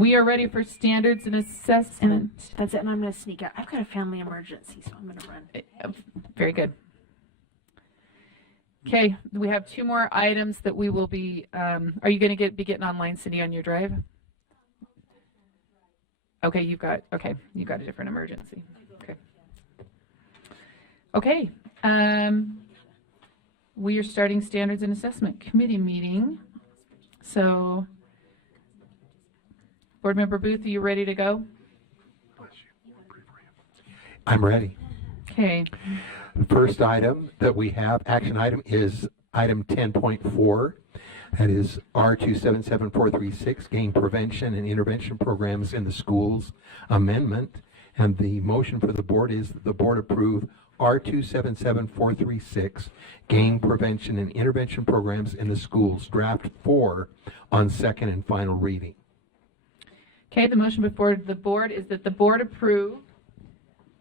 We are ready for standards and assessment. And that's it, and I'm going to sneak out. I've got a family emergency, so I'm going to run. Very good. Okay, we have two more items that we will be, are you going to be getting online, Cindy, on your drive? Okay, you got a different emergency. Okay. Okay, we are starting standards and assessment committee meeting. So, Board Member Booth, are you ready to go? I'm ready. Okay. The first item that we have, action item, is item 10.4. That is R277436, Gang Prevention and Intervention Programs in the Schools Amendment. And the motion for the board is that the board approve R277436, Gang Prevention and Intervention Programs in the Schools, Draft 4, on second and final reading. Okay, the motion before the board is that the board approve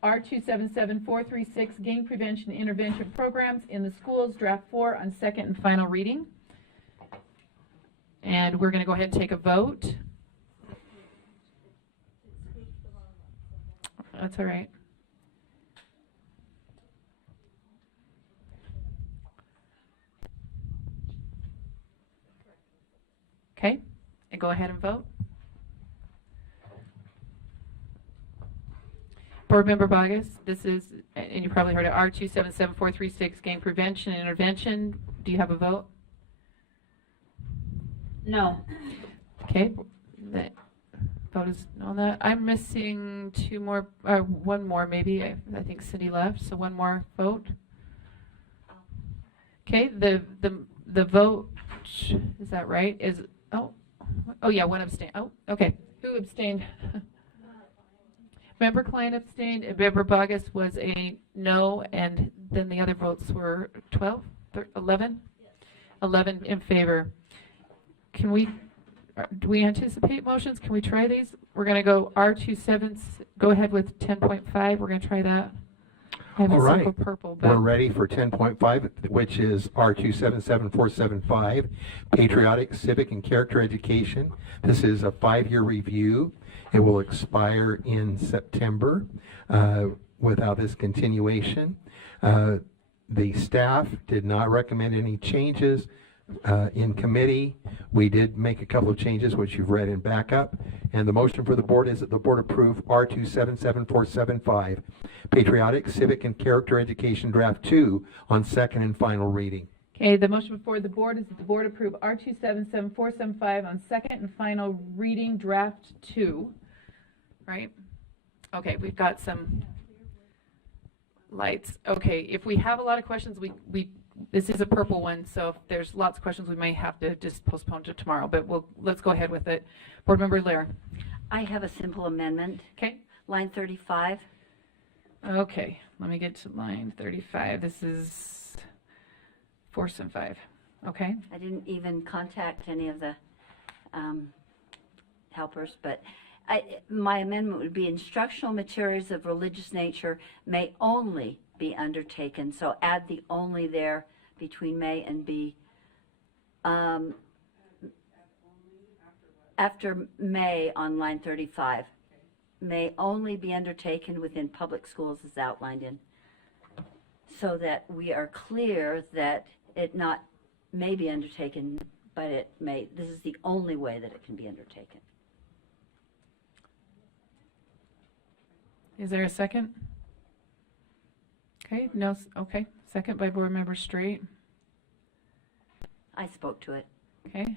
R277436, Gang Prevention and Intervention Programs in the Schools, Draft 4, on second and final reading. And we're going to go ahead and take a vote. That's all right. Okay, and go ahead and vote. Board Member Bogus, this is, and you probably heard it, R277436, Gang Prevention and Intervention. Do you have a vote? No. Okay, the vote is on that. I'm missing two more, one more maybe. I think Cindy left, so one more vote. Okay, the vote, is that right? Is, oh yeah, one abstain. Oh, okay. Who abstained? Member Klein abstained, and Member Bogus was a no, and then the other votes were 12, 11? Yes. 11 in favor. Can we, do we anticipate motions? Can we try these? We're going to go R27, go ahead with 10.5. We're going to try that. I have All a right. circle purple. But We're ready for 10.5, which is R277475, Patriotic, Civic, and Character Education. This is a 5-year review. It will expire in September without this continuation. The staff did not recommend any changes in committee. We did make a couple of changes, which you've read in backup. And the motion for the board is that the board approve R277475, Patriotic, Civic, and Character Education Draft 2 on second and final reading. okay, the motion before the board is that the board approve R277475 on second and final reading, Draft 2. Right? Okay, we've got some lights. Okay, if we have a lot of questions, this is a purple one, so if there's lots of questions, we may have to just postpone to tomorrow, but let's go ahead with it. Board Member Lair. I have a simple amendment. Okay. Line 35. Okay, let me get to line 35. This is 4 and 5. Okay. I didn't even contact any of the helpers, but my amendment would be instructional materials of religious nature may only be undertaken. So add the only there between may and be. After may on line 35. May only be undertaken within public schools as outlined in. So that we are clear that it not may be undertaken, but it may. This is the only way that it can be undertaken. Is there a second? Okay, no, okay. Second by Board Member Straight. I spoke to it. Okay.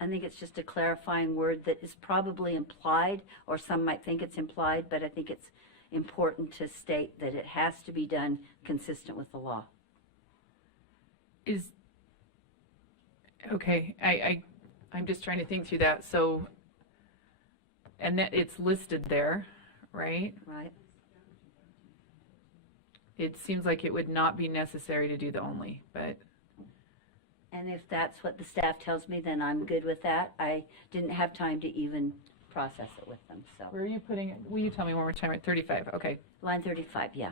I think it's just a clarifying word that is probably implied, or some might think it's implied, but I think it's important to state that it has to be done consistent with the law. Okay, I'm just trying to think through that. So, and that it's listed there, right? Right. It seems like it would not be necessary to do the only, but. And if that's what the staff tells me, then I'm good with that. I didn't have time to even process it with them, so. Where are you putting it? Will you tell me one more time? At 35, okay. Line 35, yeah.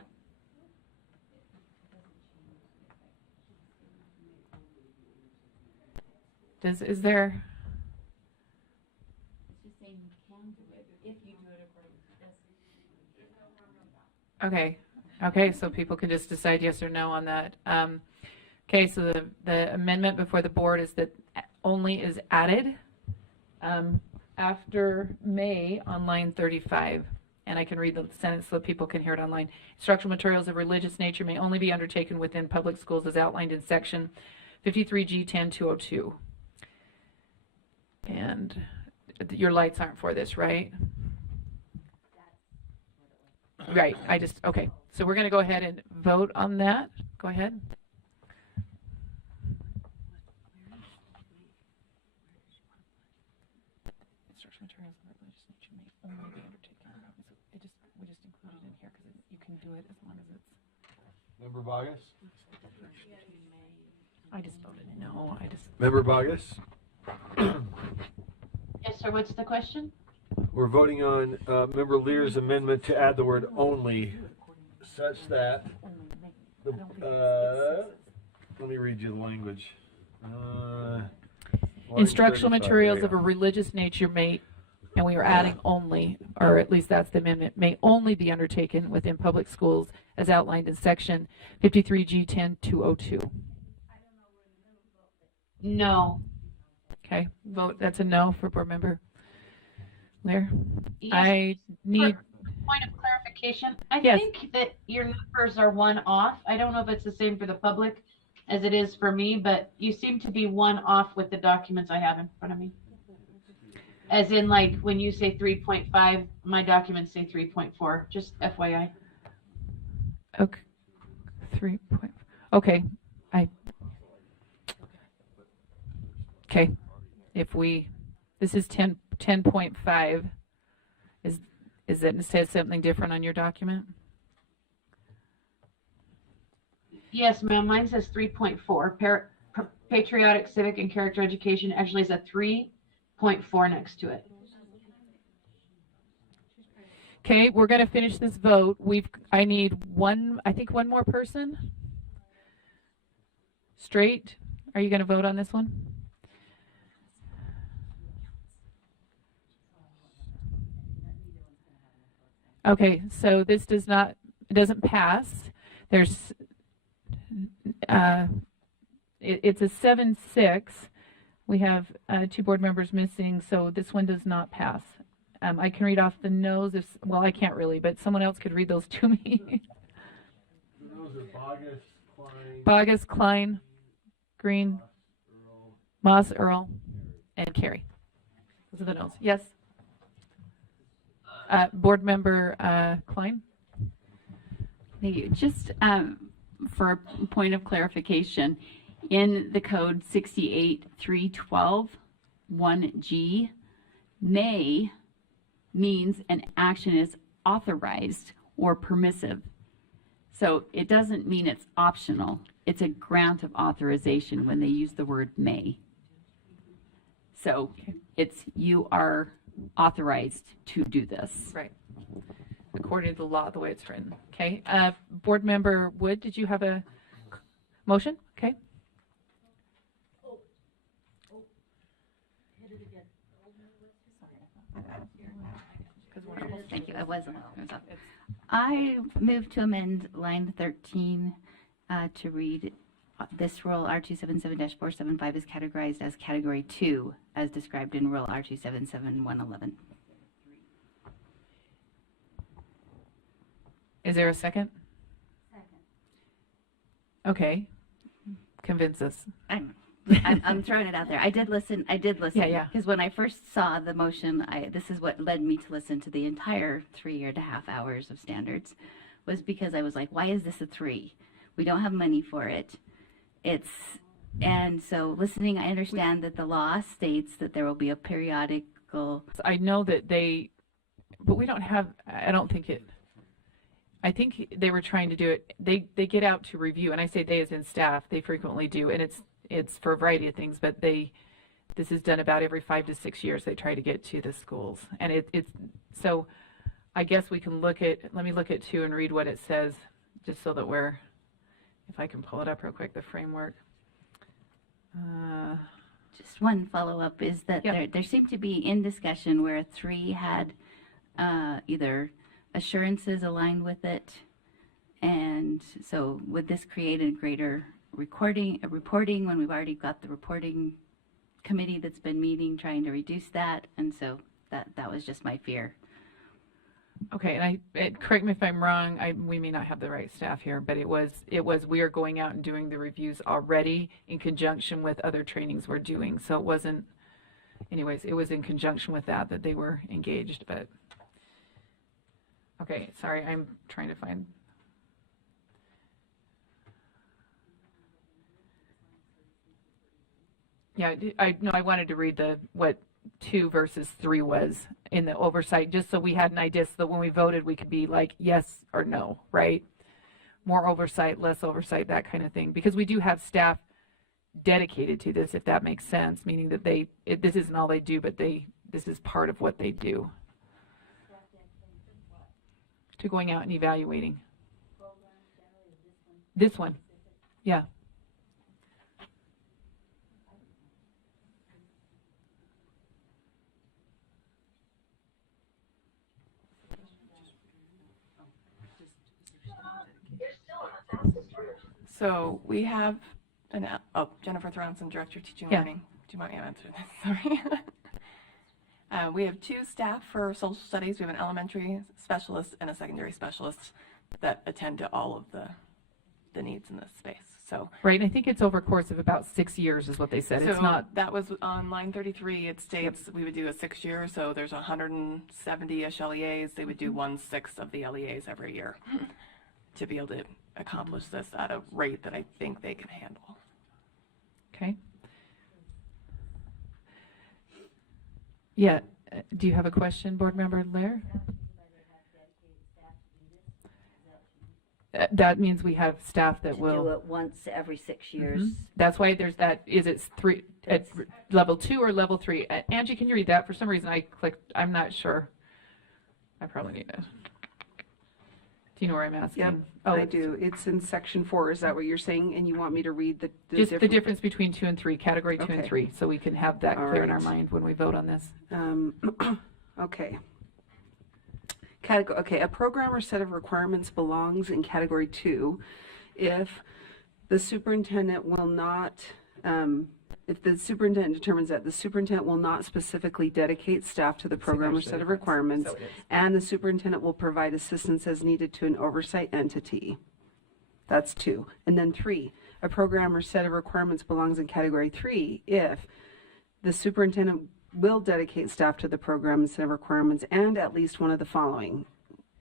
Is there? It's just saying Okay, so people can just decide yes or no on that. Okay, so the amendment before the board is that only is added after May on line 35. And I can read the sentence so that people can hear it online. Instructional materials of religious nature may only be undertaken within public schools as outlined in section 53G 10202. And your lights aren't for this, right? Right, okay. So we're going to go ahead and vote on that. Go ahead. Instructional materials of religious nature may only be undertaken. We just included it in here because you can do it as long as it's. Member Bogus? I just voted no. Member Bogus? Yes, sir, what's the question? We're voting on Member Lear's amendment to add the word only such that, let me read you the language. Instructional 35, materials there of you a go. religious nature may, and we are adding only, or at least that's the amendment, may only be undertaken within public schools as outlined in section 53G 10202. No. Okay, vote, that's a no for board member Lear. Yes, I need, point of clarification. I Yes. think that your numbers are one off. I don't know if it's the same for the public as it is for me, but you seem to be one off with the documents I have in front of me. As in, like, when you say 3.5, my documents say 3.4, just FYI. okay, 3 point, okay, okay, if we, this is 10.5, is it says something different on your document? Yes, ma'am, mine says 3.4. Patriotic, civic, and character education actually has a 3.4 next to it. Okay, we're gonna finish this vote. I need I think one more person. Straight, are you gonna vote on this one? Okay, so this doesn't pass. There's, it's a 7-6. We have 2 board members missing, so this one does not pass. I can read off the no's well, I can't really, but someone else could read those to me. Those are Bogus, Klein, Bogus, Klein, Green, Moss, Earl, and Carey. Those are the no's. Yes? Board member Klein? Thank you. Just for a point of clarification, in the code 68312 1G, may means an action is authorized or permissive. So it doesn't mean it's optional. It's a grant of authorization when they use the word may. So it's you are authorized to do this. Right. According to the law, the way it's written. Okay. Board member Wood, did you have a motion? Okay. Thank you. I was up. I move to amend line 13 to read this rule R277-475 is categorized as category 2 as described in rule R277-111. Is there a second? Okay. Convince us. I'm throwing it out there. I did listen. Yeah. Because when I first saw the motion, this is what led me to listen to the entire 3.5 hours of standards, was because I was like, why is this a 3? We don't have money for it. And so listening, I understand that the law states that there will be a periodical. I know that but we don't have, I don't think I think they were trying to do it. They get out to review, and I say they as in staff, they frequently do, and it's for a variety of things, but this is done about every 5 to 6 years. They try to get to the schools, and so I guess we can let me look at 2 and read what it says, just so that if I can pull it up real quick, the framework. Just one follow-up is that Yeah. there seemed to be in discussion where 3 had either assurances aligned with it, and so would this create a greater reporting when we've already got the reporting committee that's been meeting trying to reduce that, and so that was just my fear. Okay, and correct me if I'm wrong, we may not have the right staff here, but it was, we are going out and doing the reviews already in conjunction with other trainings we're doing. So it wasn't, anyways, it was in conjunction with that they were engaged, but. Okay, sorry, I'm trying to find. Yeah, I wanted to read what 2 versus 3 was in the oversight, just so we had an idea, so that when we voted, we could be like yes or no, right? More oversight, less oversight, that kind of thing. Because we do have staff dedicated to this, if that makes sense, meaning that this isn't all they do, but this is part of what they do. To going out and evaluating. This one, yeah. So we have Jennifer Thronson, Director of Teaching and Yeah. Learning. Do you want me to answer this? Sorry. We have 2 staff for social studies. We have an elementary specialist and a secondary specialist that attend to all of the needs in this space. So Right, and I think it's over a course of about 6 years is what they said. It's not, that was on line 33. It states we would do a 6-year, so there's 170-ish LEAs. They would do 1/6 of the LEAs every year to be able to accomplish this at a rate that I think they can handle. okay. Yeah, do you have a question, Board Member Lair? That means we have staff that To will. do it once every 6 years. That's why there's that, is it 3, at level 2 or level 3? Angie, can you read that? For some reason I clicked, I'm not sure. I probably need to. Do you know where I'm asking? Yep, Oh, I do. It's in section 4. Is that what you're saying? And you want me to read the just the difference between 2 and 3, category 2 and Okay. 3, so we can have that All clear in our right. mind when we vote on this. Okay. Okay, a program or set of requirements belongs in category 2 if the superintendent will not, if the superintendent determines that the superintendent will not specifically dedicate staff to the program or there's the set of difference. requirements, So it is. and the superintendent will provide assistance as needed to an oversight entity. That's 2. And then 3, a program or set of requirements belongs in category 3 if the superintendent will dedicate staff to the program and set of requirements and at least one of the following.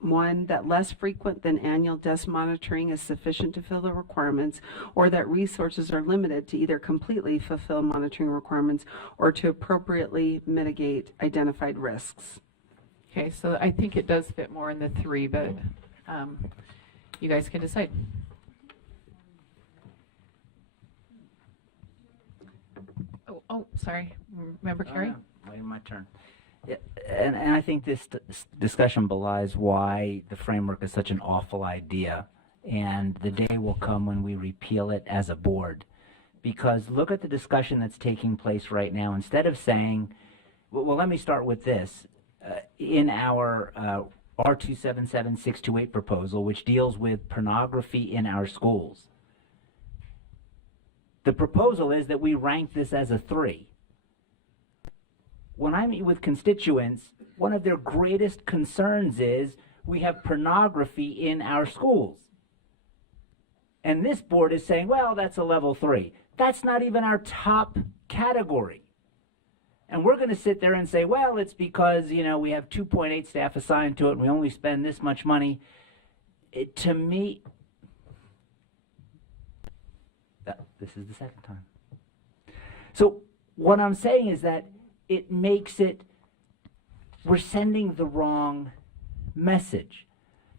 1, that less frequent than annual desk monitoring is sufficient to fill the requirements, or that resources are limited to either completely fulfill monitoring requirements or to appropriately mitigate identified risks. Okay, so I think it does fit more in the 3, but you guys can decide. Oh, sorry. Member Carey? Waiting my turn. Yeah, and I think this discussion belies why the framework is such an awful idea. And the day will come when we repeal it as a board. Because look at the discussion that's taking place right now. Instead of saying, well, let me start with this. In our R277628 proposal, which deals with pornography in our schools, the proposal is that we rank this as a 3. When I meet with constituents, one of their greatest concerns is we have pornography in our schools. And this board is saying, well, that's a level 3. That's not even our top category. And we're going to sit there and say, well, it's because, we have 2.8 staff assigned to it and we only spend this much money. To me, this is the second time. So what I'm saying is that it makes it, we're sending the wrong message.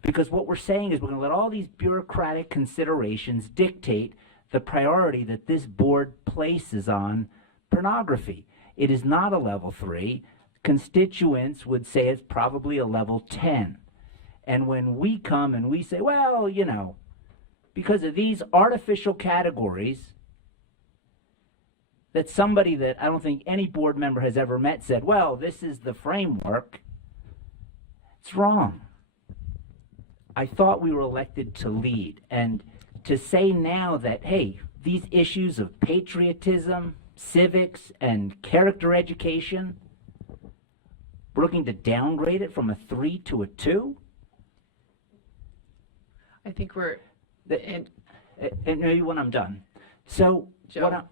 Because what we're saying is we're going to let all these bureaucratic considerations dictate the priority that this board places on pornography. It is not a level 3. Constituents would say it's probably a level 10. And when we come and we say, well, because of these artificial categories, that somebody that I don't think any board member has ever met said, well, this is the framework. It's wrong. I thought we were elected to lead. And to say now that, hey, these issues of patriotism, civics, and character education, we're looking to downgrade it from a 3 to a 2? I think we're, And maybe when I'm done. So, Joe,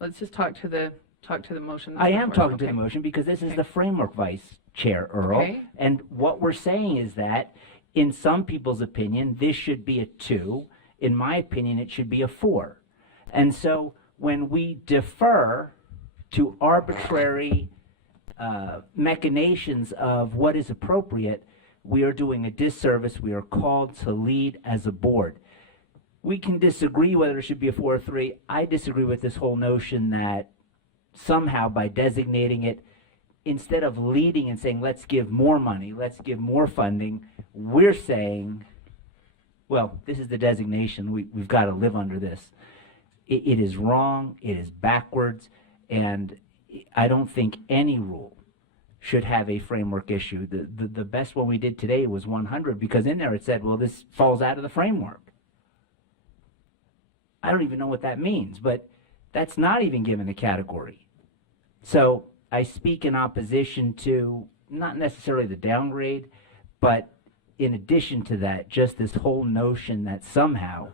let's just talk to the motion. I am talking to Okay. the motion because this is Okay. the framework, Vice Chair Earl. Okay. And what we're saying is that, in some people's opinion, this should be a 2. In my opinion, it should be a 4. And so when we defer to arbitrary machinations of what is appropriate, we are doing a disservice. We are called to lead as a board. We can disagree whether it should be a 4 or 3. I disagree with this whole notion that somehow by designating it, instead of leading and saying, let's give more money, let's give more funding, we're saying, well, this is the designation. We've got to live under this. It is wrong. It is backwards. And I don't think any rule should have a framework issue. The best one we did today was 100 because in there it said, well, this falls out of the framework. I don't even know what that means, but that's not even given a category. So I speak in opposition to not necessarily the downgrade, but in addition to that, just this whole notion that somehow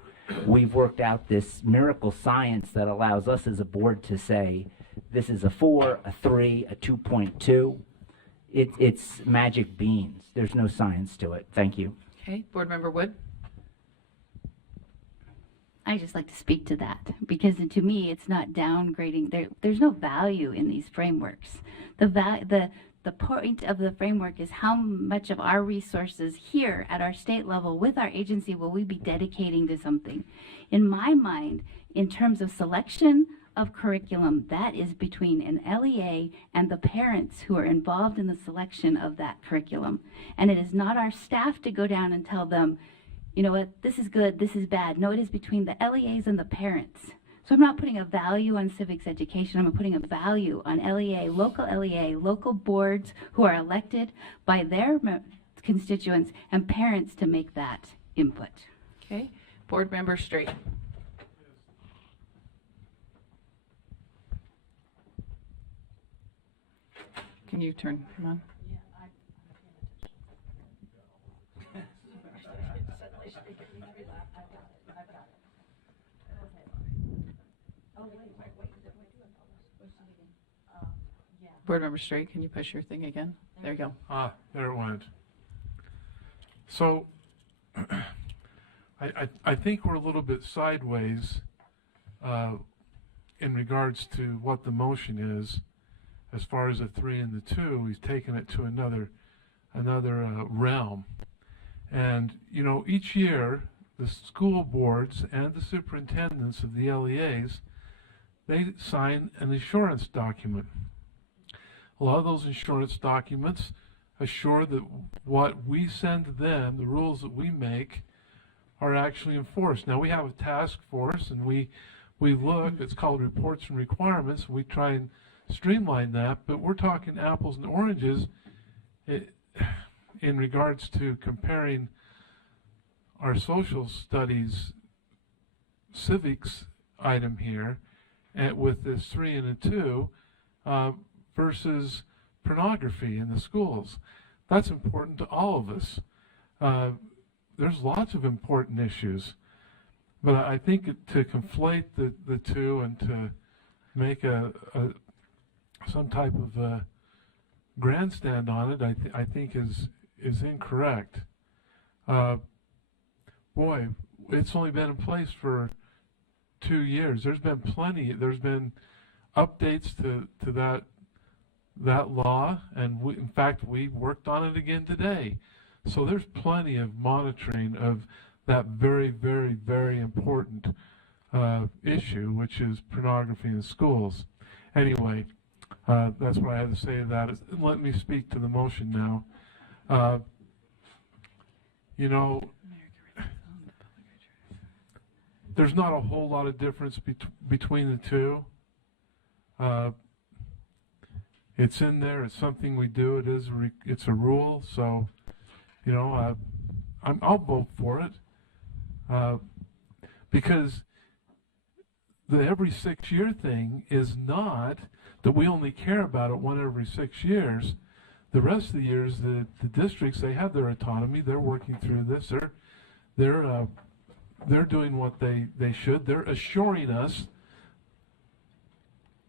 we've worked out this miracle science that allows us as a board to say this is a 4, a 3, a 2.2. It's magic beans. There's no science to it. Thank you. Okay, Board Member Wood? I just like to speak to that because to me, it's not downgrading. There's no value in these frameworks. The point of the framework is how much of our resources here at our state level with our agency will we be dedicating to something. In my mind, in terms of selection of curriculum, that is between an LEA and the parents who are involved in the selection of that curriculum. And it is not our staff to go down and tell them, you know what, this is good, this is bad. No, it is between the LEAs and the parents. So I'm not putting a value on civics education, I'm putting a value on LEA, local boards who are elected by their constituents and parents to make that input. Okay, Board Member Straight? Can you turn him on? Board Member Straight, can you push your thing again? There you go. Ah, there it went. So, I think we're a little bit sideways in regards to what the motion is. As far as the 3 and the 2, he's taken it to another realm. And, you know, each year, the school boards and the superintendents of the LEAs, they sign an assurance document. A lot of those insurance documents assure that what we send to them, the rules that we make, are actually enforced. Now, we have a task force, and we look, it's called reports and requirements, and we try and streamline that, but we're talking apples and oranges in regards to comparing our social studies civics item here with this 3 and a 2 versus pornography in the schools. That's important to all of us. There's lots of important issues, but I think to conflate the two and to make some type of grandstand on it, I think is incorrect. Boy, it's only been in place for 2 years. There's been updates to that law, and in fact we worked on it again today. So there's plenty of monitoring of that very, very, very important issue, which is pornography in schools. Anyway, that's what I had to say to that. Let me speak to the motion now. You know, there's not a whole lot of difference between the two. It's in there. It's something we do. It's a rule. So, you know, I'll vote for it because the every 6-year thing is not that we only care about it one every 6 years. The rest of the years, the districts, they have their autonomy. They're working through this. They're doing what they should. They're assuring us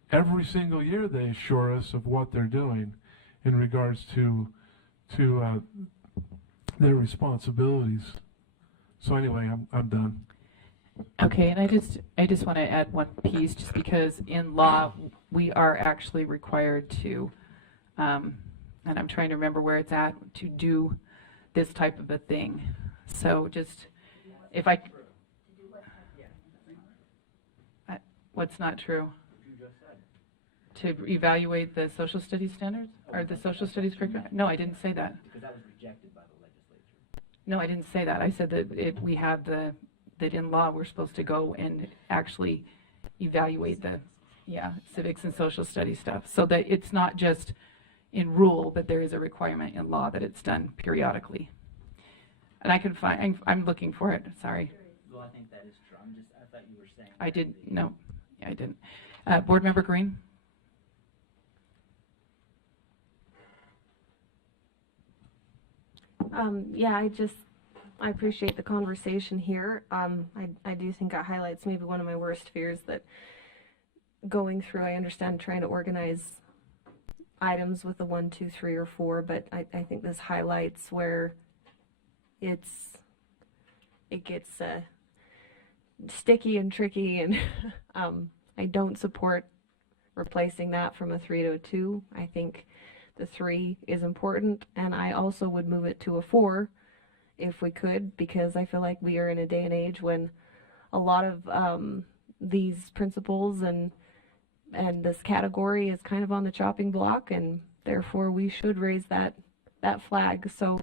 every single year. They assure us of what they're doing in regards to their responsibilities. So anyway, I'm done. Okay, and I just want to add one piece, just because in law we are actually required to, and I'm trying to remember where it's at, to do this type of a thing. So just, if I, what's not true? To evaluate the social studies standards or the social studies curriculum? No, I didn't say that. Because that was rejected by the legislature. No, I didn't say that. I said that we have that in law we're supposed to go and actually evaluate the civics and social studies stuff, so that it's not just in rule, but there is a requirement in law that it's done periodically. And I can find, I'm looking for it, sorry. Well, I think that is true. I thought you were saying. I did, no, I didn't. Board Member Green? I appreciate the conversation here. I do think it highlights maybe one of my worst fears, that going through, I understand trying to organize items with the 1, 2, 3, or 4, but I think this highlights where it gets sticky and tricky, and I don't support replacing that from a 3 to a 2. I think the 3 is important, and I also would move it to a 4 if we could, because I feel like we are in a day and age when a lot of these principles and this category is kind of on the chopping block, and therefore we should raise that flag. So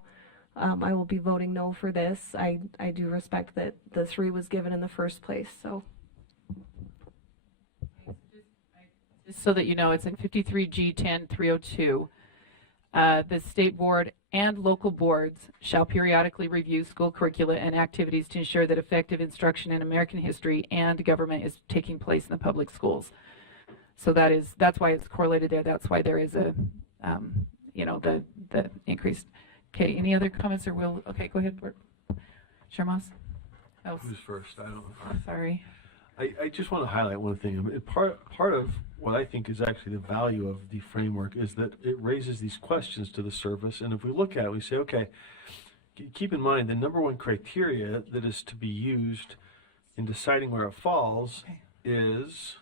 I will be voting no for this. I do respect that the 3 was given in the first place. So Just so that you know, it's in 53G10-302. The state board and local boards shall periodically review school curricula and activities to ensure that effective instruction in American history and government is taking place in the public schools. So that's why it's correlated there. That's why there is a, the increased. Okay, any other comments or will? Okay, go ahead, Bert. Shermas? Oh, Who's first? I don't know. sorry. I just want to highlight one thing. I mean, part of what I think is actually the value of the framework is that it raises these questions to the surface. And if we look at it, we say, okay, keep in mind the number one criteria that is to be used in deciding where it falls is,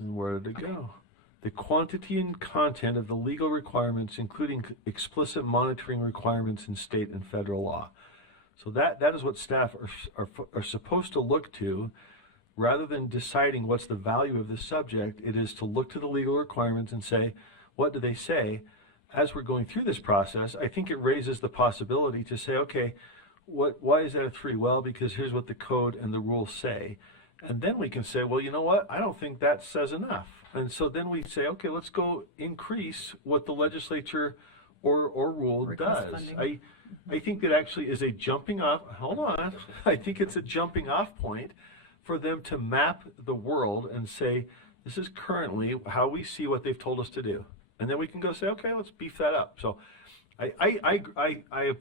and where did it go? The quantity and content of the legal requirements, including explicit monitoring requirements in state and federal law. So that is what staff are supposed to look to. Rather than deciding what's the value of this subject, it is to look to the legal requirements and say, what do they say? As we're going through this process, I think it raises the possibility to say, okay, why is that a 3? Well, because here's what the code and the rules say. And then we can say, well, you know what? I don't think that says enough. And so then we say, okay, let's go increase what the legislature or rule does. I think that actually is a jumping off, hold on, I think it's a jumping off point for them to map the world and say, this is currently how we see what they've told us to do. And then we can go say, okay, let's beef that up. So I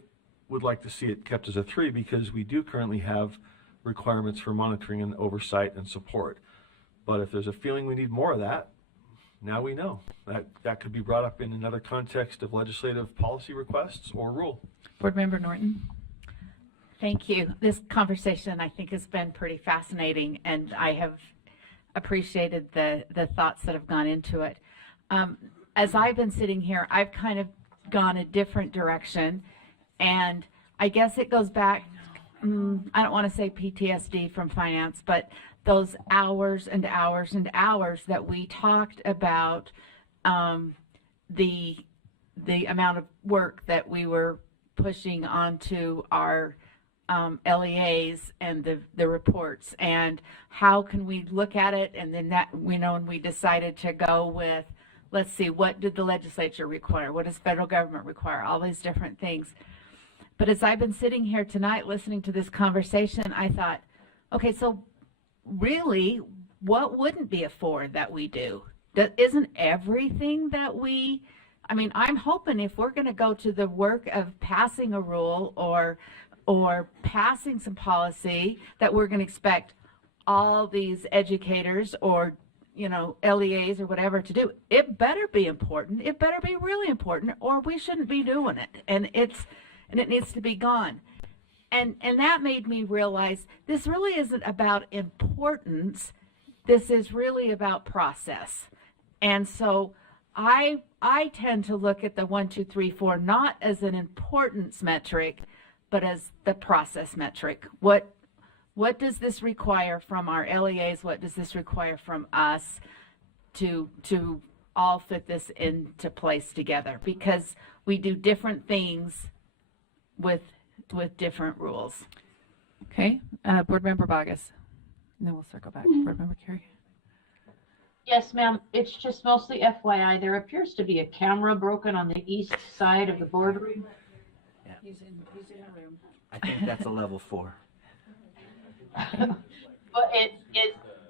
would like to see it kept as a 3 because we do currently have requirements for monitoring and oversight and support. But if there's a feeling we need more of that, now we know. That could be brought up in another context of legislative policy requests or rule. Board Member Norton? Thank you. This conversation, I think, has been pretty fascinating, and I have appreciated the thoughts that have gone into it. As I've been sitting here, I've kind of gone a different direction, and I guess it goes back, I don't want to say PTSD from finance, but those hours and hours and hours that we talked about the amount of work that we were pushing onto our LEAs and the reports, and how can we look at it, and then that we know, and we decided to go with, let's see, what did the legislature require, what does federal government require, all these different things. But as I've been sitting here tonight listening to this conversation, I thought, okay, so really, what wouldn't be a 4 that we do? Isn't everything that we, I mean, I'm hoping if we're going to go to the work of passing a rule or passing some policy, that we're going to expect all these educators or, you know, LEAs or whatever to do. It better be important. It better be really important, or we shouldn't be doing it. And it needs to be gone. And that made me realize this really isn't about importance. This is really about process. And so I tend to look at the 1, 2, 3, 4 not as an importance metric, but as the process metric. What does this require from our LEAs? What does this require from us to all fit this into place together? Because we do different things with different rules. Okay, Board Member Bogus. And then we'll circle back. Board Member Carey. Yes, ma'am. It's just mostly FYI. There appears to be a camera broken on the east side of the boardroom. He's in a room. I think that's a level 4. But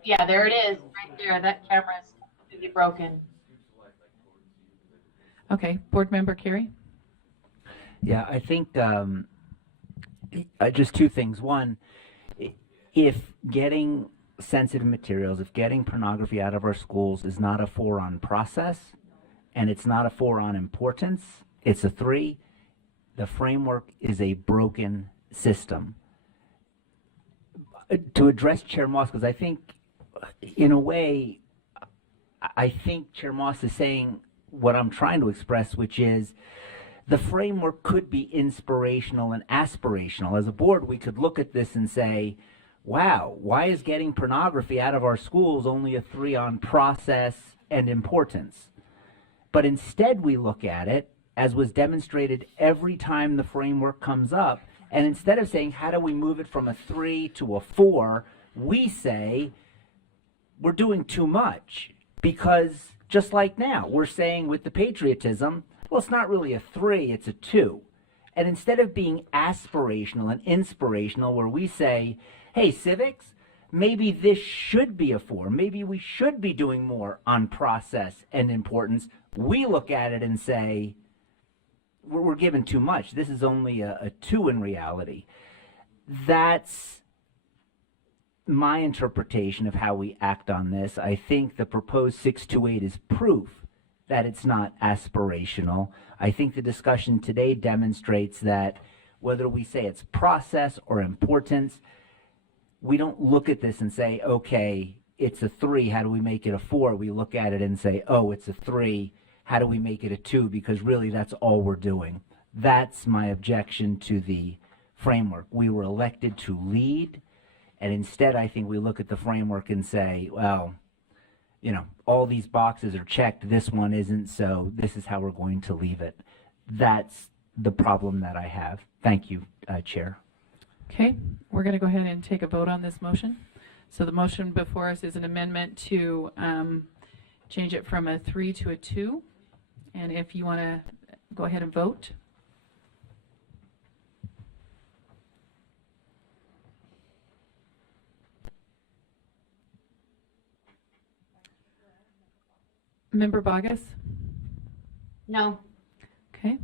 yeah, there it is, right there. That camera is completely broken. Okay, Board Member Carey. Yeah, I think just 2 things. One, if getting sensitive materials, if getting pornography out of our schools is not a 4 on process, and it's not a 4 on importance, it's a 3, the framework is a broken system. To address Chair Moss, because I think, in a way, I think Chair Moss is saying what I'm trying to express, which is the framework could be inspirational and aspirational. As a board, we could look at this and say, wow, why is getting pornography out of our schools only a 3 on process and importance? But instead we look at it, as was demonstrated every time the framework comes up, and instead of saying, how do we move it from a 3 to a 4, we say, we're doing too much. Because just like now, we're saying with the patriotism, well, it's not really a 3, it's a 2. And instead of being aspirational and inspirational, where we say, hey, civics, maybe this should be a 4. Maybe we should be doing more on process and importance. We look at it and say, we're given too much. This is only a 2 in reality. That's my interpretation of how we act on this. I think the proposed 628 is proof that it's not aspirational. I think the discussion today demonstrates that whether we say it's process or importance, we don't look at this and say, okay, it's a 3, how do we make it a 4? We look at it and say, oh, it's a 3, how do we make it a 2? Because really that's all we're doing. That's my objection to the framework. We were elected to lead, and instead I think we look at the framework and say, well, you know, all these boxes are checked, this one isn't, so this is how we're going to leave it. That's the problem that I have. Thank you, Chair. Okay, we're going to go ahead and take a vote on this motion. So the motion before us is an amendment to change it from a 3 to a 2. And if you want to go ahead and vote. Member Bogus? No. Okay.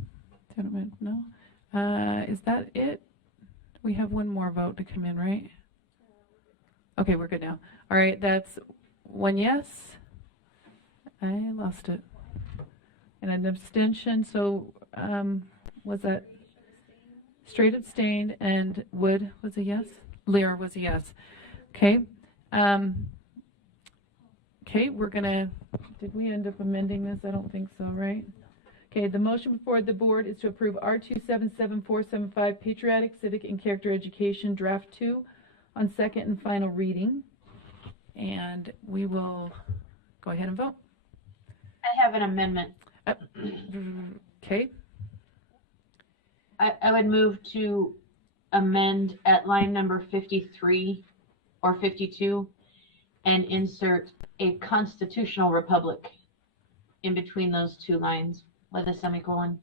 Gentlemen, no. Is that it? We have one more vote to come in, right? Okay, we're good now. All right, that's 1 yes. I lost it. And an abstention, so was that Straight abstained, and Wood was a yes? Lear was a yes. Okay. Okay, we're gonna, did we end up amending this? I don't think so, right? Okay, the motion before the board is to approve R277475 Patriotic, Civic, and Character Education Draft 2 on second and final reading. And we will go ahead and vote. I have an amendment. Okay. I would move to amend at line number 53 or 52 and insert a constitutional republic in between those two lines with a semicolon.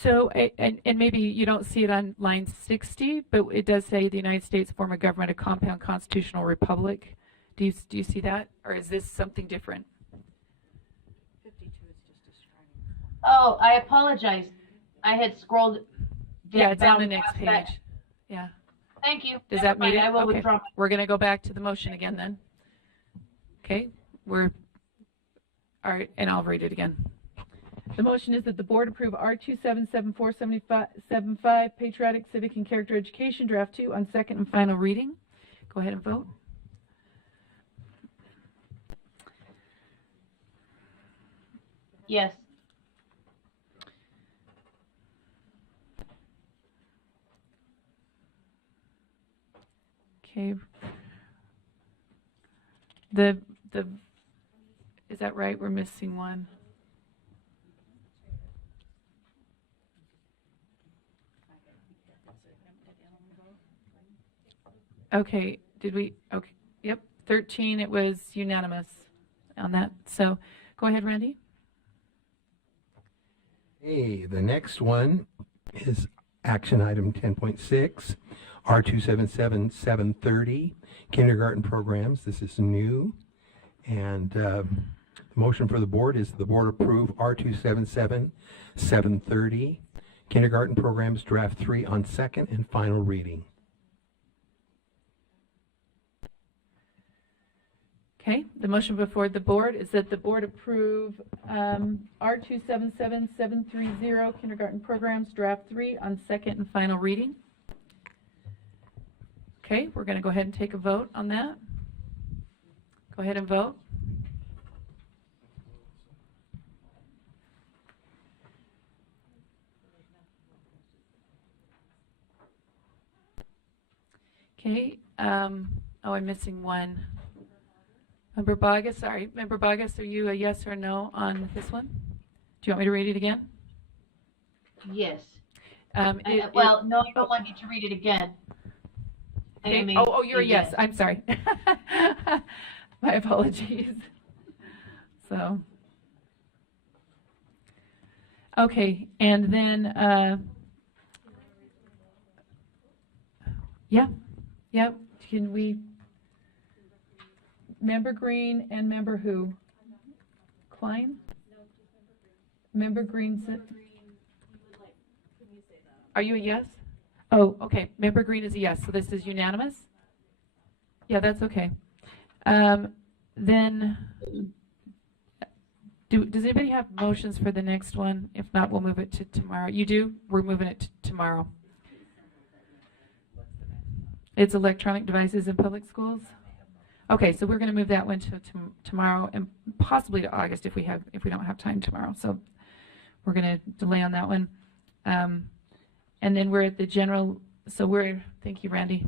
So, and maybe you don't see it on line 60, but it does say the United States form of government, a compound constitutional republic. Do you see that? Or is this something different? Oh, I apologize. I had scrolled Yeah, it's on the down next past that. page. Yeah. Thank you. Does Never that mean mind. I will okay. withdraw. We're going to go back to the motion again then. Okay, all right, and I'll read it again. The motion is that the board approve R277475 Patriotic Civic and Character Education Draft 2 on second and final reading. Go ahead and vote. Yes. Okay. Is that right? We're missing one. Okay, okay, yep, 13, it was unanimous on that. So go ahead, Randy. Hey, the next one is action item 10.6, R277730, kindergarten programs. This is new. And the motion for the board is the board approve R277730, kindergarten programs draft 3 on second and final reading. Okay, the motion before the board is that the board approve R277730 kindergarten programs draft 3 on second and final reading. Okay, we're going to go ahead and take a vote on that. Go ahead and vote. Okay, oh, I'm missing one. Member Bogus, sorry. Member Bogus, are you a yes or no on this one? Do you want me to read it again? Yes. No, I don't want you to read it again. okay. Oh, you're a yes. I'm sorry. My apologies. So, okay, and then, yeah, can we, Member Green and Member who? Klein? Member Green said. Are you a yes? Oh, okay. Member Green is a yes, so this is unanimous? Yeah, that's okay. Then, does anybody have motions for the next one? If not, we'll move it to tomorrow. You do? We're moving it to tomorrow. It's electronic devices in public schools? Okay, so we're going to move that one to tomorrow and possibly to August if we don't have time tomorrow. So we're going to delay on that one. And then we're at the general, thank you, Randy.